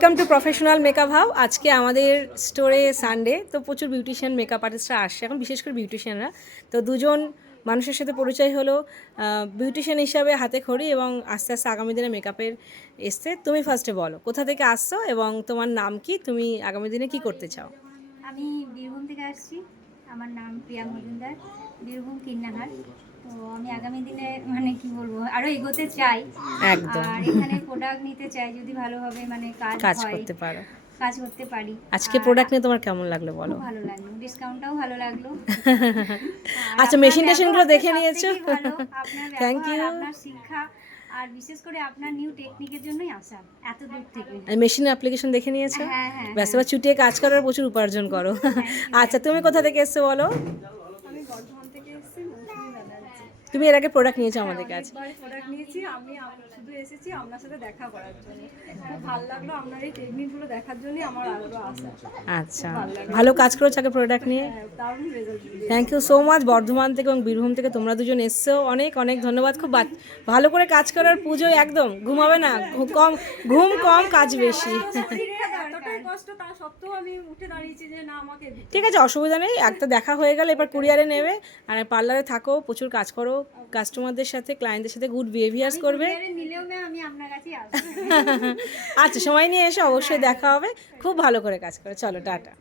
Welcome to professional makeup hub. আজকে আমাদের স্টোরে সানডে, তো প্রচুর বিউটিশিয়ান মেকআপ আর্টিস্টরা আসছে এখন, বিশেষ করে বিউটিশিয়ানরা। তো দুজন মানুষের সাথে পরিচয় হলো, বিউটিশিয়ান হিসাবে হাতে খড়ি এবং আস্তে আস্তে আগামী দিনে মেকআপের এসছে। তুমি ফার্স্টে বলো কোথা থেকে আসছো এবং তোমার নাম কি, তুমি আগামী দিনে কি করতে চাও? আমি বীরভূম থেকে আসছি। আমার নাম প্রিয়া মজুমদার, বীরভূম কিন্নাহার। তো আমি আগামী দিনে মানে কি বলবো, আরো এগোতে চাই। একদম, আর এখানে প্রোডাক্ট নিতে চাই, যদি ভালোভাবে মানে কাজ হয়, করতে পারো। কাজ করতে পারি। আজকে আর প্রোডাক্ট নিয়ে তোমার কেমন লাগলো বলো? খুব ভালো লাগলো, ডিসকাউন্টটাও ভালো লাগলো। আর আচ্ছা, আপনার মেশিন টেশিনগুলো ব্যবহারটা দেখে নিয়েছো? সবথেকে ভালো, আপনার থ্যাংক ব্যবহার, ইউ। আপনার শিক্ষা, আর বিশেষ করে আপনার নিউ টেকনিকের জন্যই আসা এত দূর থেকে। মেশিনের অ্যাপ্লিকেশন দেখে নিয়েছো? হ্যাঁ হ্যাঁ ব্যাস, এবার ছুটিয়ে কাজ করার প্রচুর উপার্জন করো। আচ্ছা, তুমি কোথা থেকে এসছো বলো? আমি বর্ধমান থেকে এসেছি, মৌসুমি ব্যানার্জি। তুমি এর আগে প্রোডাক্ট নিয়েছো আমাদের কাছে? অনেকবার প্রোডাক্ট নিয়েছি। আমি শুধু এসেছি আপনার সাথে দেখা করার জন্য। খুব ভালো লাগলো, আপনার এই টেকনিকগুলো দেখার জন্যই আমার আরও আসা। আচ্ছা, ভালো কাজ করেছো আগে প্রোডাক্ট নিয়ে। দারুণ result. Thank you so much. Bardhaman থেকে এবং বীরভূম থেকে তোমরা দুজন এসছো, অনেক অনেক ধন্যবাদ। খুব ভালো করে কাজ করার, পুজোয় একদম ঘুমাবে না, ঘুম কম কাজ বেশি। এতটাই কষ্ট, তা সত্ত্বেও আমি উঠে দাঁড়িয়েছি যে না, আমাকে ঠিক আছে, অসুবিধা নেই, একটা দেখা হয়ে গেলে এবার কুরিয়ারে নেবে। আর পার্লারে থাকো, প্রচুর কাজ করো, কাস্টমারদের সাথে, ক্লায়েন্টদের সাথে গুড বিহেভিয়ার্স করবে। নিলেও আমি আপনার কাছেই আসবো। আচ্ছা, সময় নিয়ে এসে অবশ্যই দেখা হবে। খুব ভালো করে কাজ করো, চলো টাটা।